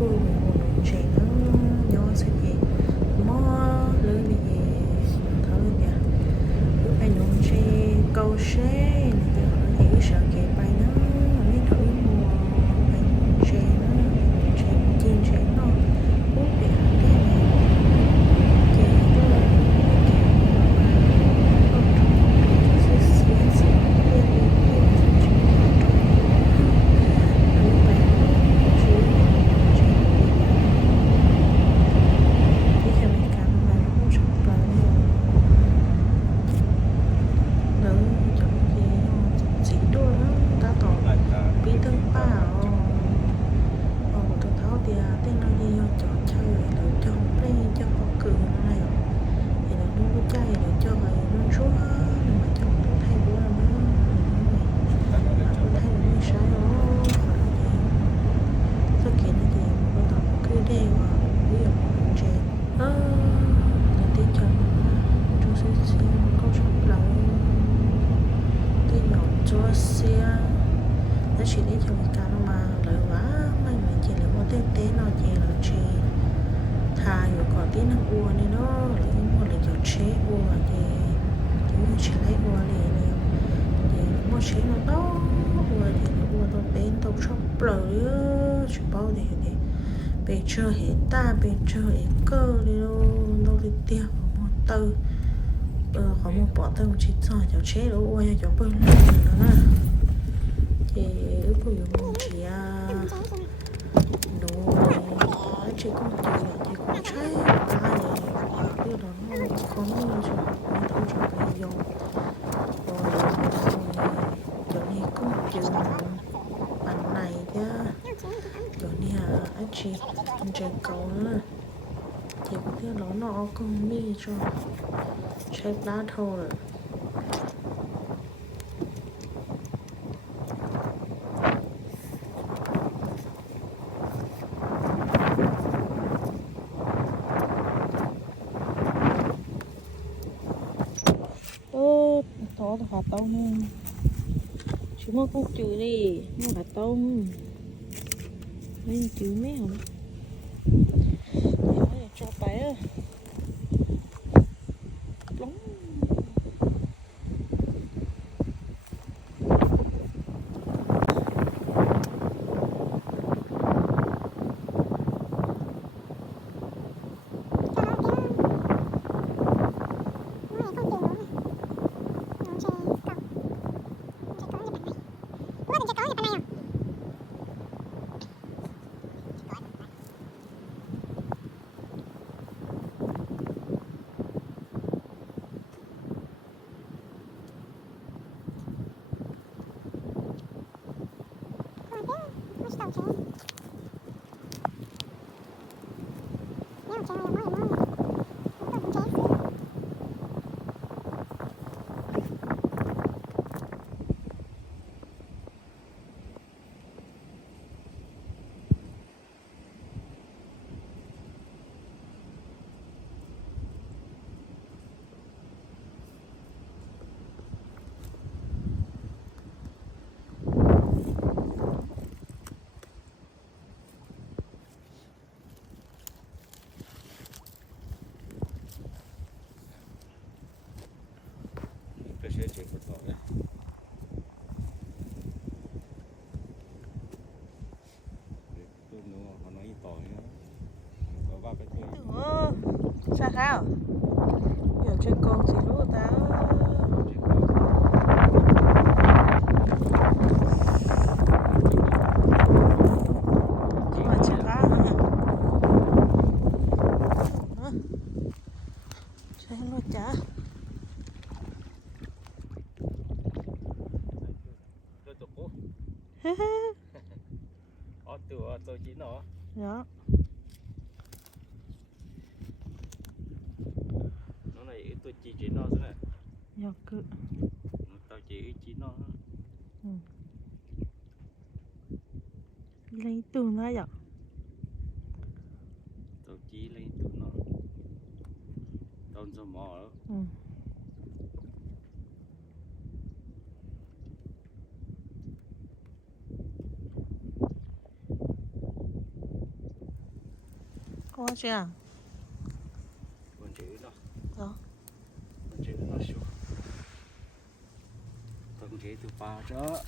cô mình trẻ nó nhỏ sẽ gì mò lưỡi gì thở nhỉ cứ phải nhung che câu xe thì họ chỉ sợ kẹt bay nó mấy thứ mùa phải che nó che chiên che nó út để cái này kì tôi nó chỉ để cho người ta nó mà lợi quá mấy người chỉ là mua tết tết nó chỉ là chỉ thà rồi còn tí nó uo nên nó lấy mua lại cho chế uo thì chỉ lấy uo liền thì mua chế nó đó uo thì nó uo tôi bên tôi shop lời chỉ bao thì bên chơi hết ta bên chơi hết cơ đi đâu đi tiêu mua tư họ mua bỏ tư một chỉ cho chế đó uo cho bên lên nữa nè thì ví dụ chị đồ chị cũng chị cũng trái ta thì đó nó có nhiều rồi mình không cho cái dùng rồi chỗ này cũng chừng bạn này chứ chỗ này anh chị chơi cầu nữa thì có thể nó cũng mi cho trái lá thôi rồi to hạt tông chỉ mua củ chữ đi mua hạt tông mấy chữ mấy không để cho bé lúng sao sao giờ chơi con gì lúc ta mà chơi lá nữa chơi luôn chả tôi chỉ nó đó nó này tôi chỉ nó thế này giờ cứ tao chỉ nó lấy tường ra vậy tao chỉ lấy tụi nó tao cho mỏ đó 我这样，问题了，走，问题了说，东西都扒着。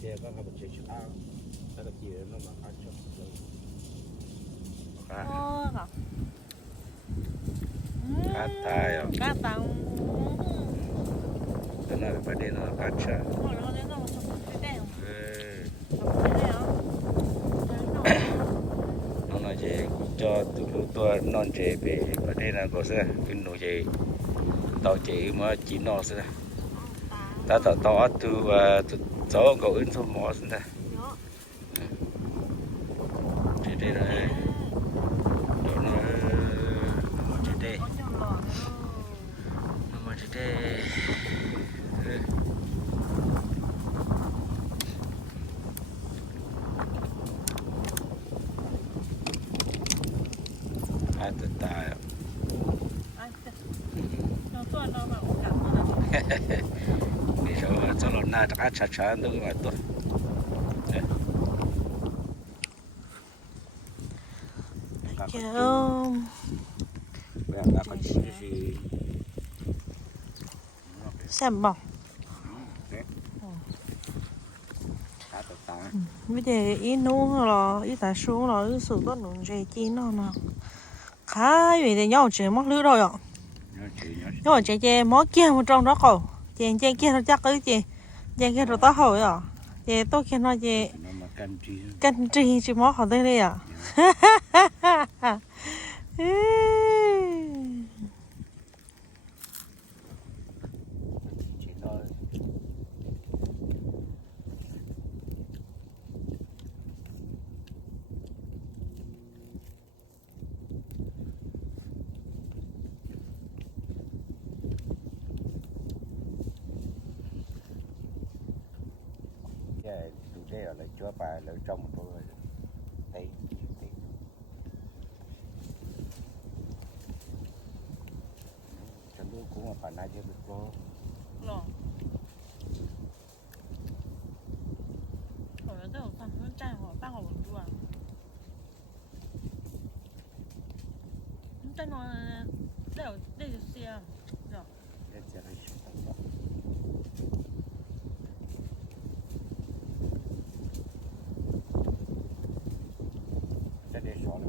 Dia kan habis cek out, ada kira nama kacau. Oh, kak. Kata ya. Kata. Benar pada nama kacau. Oh, lo dia nak masuk ke dalam. Nó chỉ cho tụi tôi non chế về và đây là có sự cái nồi chế tàu chế mà chỉ nó sự ta tàu tàu từ gió có ứng số mỏ sự này chế đây là nó chế đây nó chế đây tự tài bây giờ cho nó na chắc chắn chắn được mà tôi Kiểu bây giờ có gì xem bỏng. tự tài Bây giờ ít nung rồi, ít tại số rồi, ít sự có nung gì chín nó nè. Khá vậy thì nhau chỉ móc lưỡi rồi ạ. Nhưng mà chị móc kia một trong đó cổ. Chị kia nó chắc cái chị. Chị kia nó to hồi ạ. Chị tôi kia nó chị canh trì chị móc họ đây đây ạ. tụi đây là chúa bà là trong một đôi đây chúng tôi cũng là bạn ai chưa biết cô我觉得我看他们站会儿半个稳住啊。你站着呢，那就些，是吧？也接了一这里少了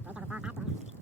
to cá